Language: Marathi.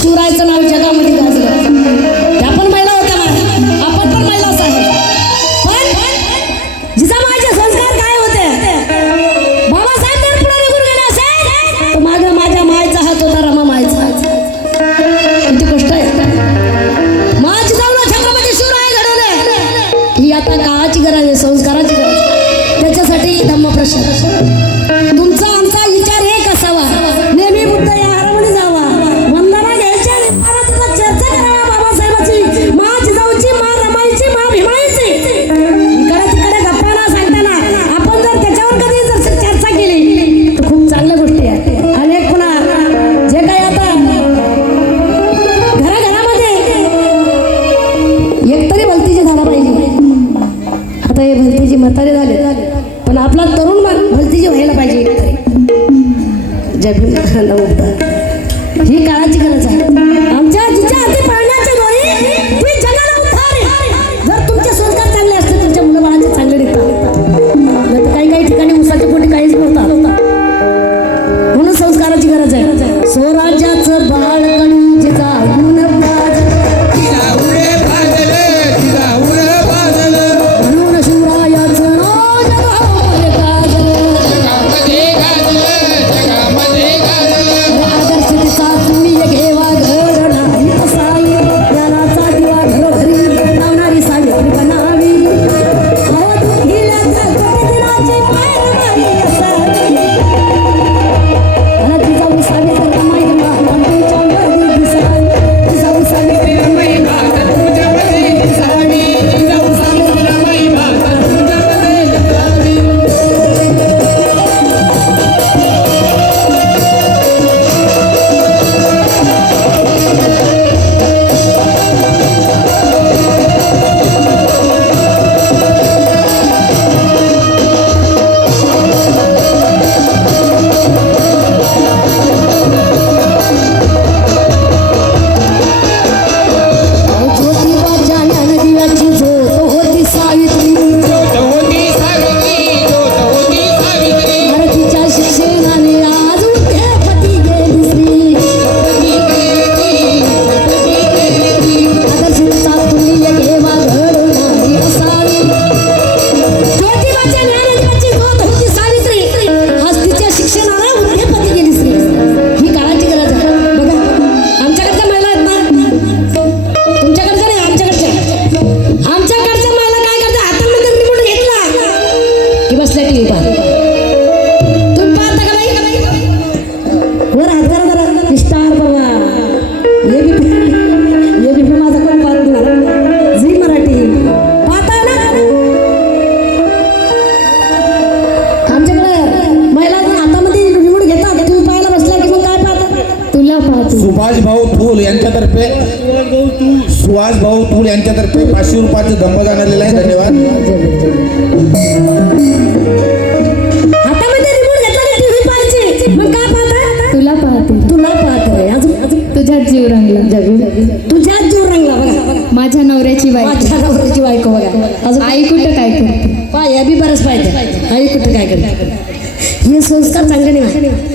शिवरायाचं नाव जगामध्ये गाजलं. त्या पण महिला होत्या ना, आपण पण महिलाच आहे. पण जिजामाईचे संस्कार काय होते? बाबासाहेब जर पुढे निघून गेले असेल तर मागे माझ्या मायचा हात होता, रमा मायचा. किती कष्ट आहे. माझी जाऊन छत्रपती शिवराय घडवले. ही आता काळाची गरज आहे, संस्काराची गरज आहे. त्याच्यासाठी धम्मप्रचार. तुमचा आमचा विचार एक असावा, नेहमी बुद्ध या आहारामध्ये जावा, वंदना घ्यायच्या, चर्चा करावा बाबासाहेबांची, मा जिजाऊची, मा रमाईची, मा भीमाईची. इकडे तिकडे गप्पा न सांगताना आपण जर त्याच्यावर कधी जर चर्चा केली तर खूप चांगल्या गोष्टी आहेत. अनेक पुन्हा जे काही आता घराघरामध्ये एकतरी भलतीची झाला पाहिजे. आता हे भलतीची म्हातारे झाले, पण आपला तरुण भलतीची व्हायला पाहिजे. ही काळाची गरज आहे. आमच्या जिच्या हाती पळण्याची दोरी ती जगाला उद्धार आहे. जर तुमचे संस्कार चांगले असते, तुमच्या मुलं बाळांचे चांगले निघतात. काही काही ठिकाणी उसाच्या पोटी काहीच नव्हतात. म्हणून संस्काराची गरज आहे. स्वराज्याचं बाळ कणी जिजाऊन म्हणून शिवरायाचं नाव जगामध्ये गाजलं. आदर्श तिचा तुम्ही घेवा घर नाही तसाई, ज्ञानाचा दिवा घरोघरी लावणारी सावित्री बनावी. हिल्याच्या दिनाची पायरवाई असावी. आणि जिजाऊ सावित्री रमाई माता तुमच्या मध्ये दिसावी. जिजाऊ सावित्री रमाई माता तुमच्या मध्ये दिसावी. जिजाऊ सावित्री रमाई माता तुमच्या मध्ये दिसावी. ज्योतिबाच्या ज्ञानदिव्याची झोत होती सावित्री. भारतीच्या शिक्षणाने आज उद्योगपती गेली स्त्री. आदर्शचा तुल्य घेवा घड नाही असावी. ज्योतिबाच्या ज्ञानदिव्याची झोत होती सावित्री. आज तिच्या शिक्षणाने उद्योगपती गेली स्त्री. ही काळाची गरज आहे. बघा, आमच्याकडच्या महिला आहेत ना, तुमच्याकडच्या नाही, आमच्याकडच्या महिला काय करतात? हातामध्ये रिमोट घेतला की बसल्या टीव्ही पाहत. तुम्ही पाहता का बाई? वर हात करा जरा. स्टार बाबा, ये बी माझा कोण पाहत नाही. झी मराठी पाहता ना. आमच्याकडे महिला जर हातामध्ये रिमोट घेतात, तुम्ही पाहायला बसला की मग काय पाहता? तुला पाहतो. सुभाष भाऊ थूल यांच्यातर्फे ₹500 धम्मदान आलेलं आहे. धन्यवाद. हातामध्ये रिमोट घेतला की टीव्ही पाहायची, मग काय पाहता? तुला पाहते. अजून तुझ्यात जीव रंगला. तुझ्यात जीव रंगला. बघा, माझ्या नवऱ्याची बायको. माझ्या नवऱ्याची बायको. बघा, अजून आई कुठं काय करते? पाय बी बरंच पाहिजे. आई कुठं काय करते? हे संस्कार चांगले नाही.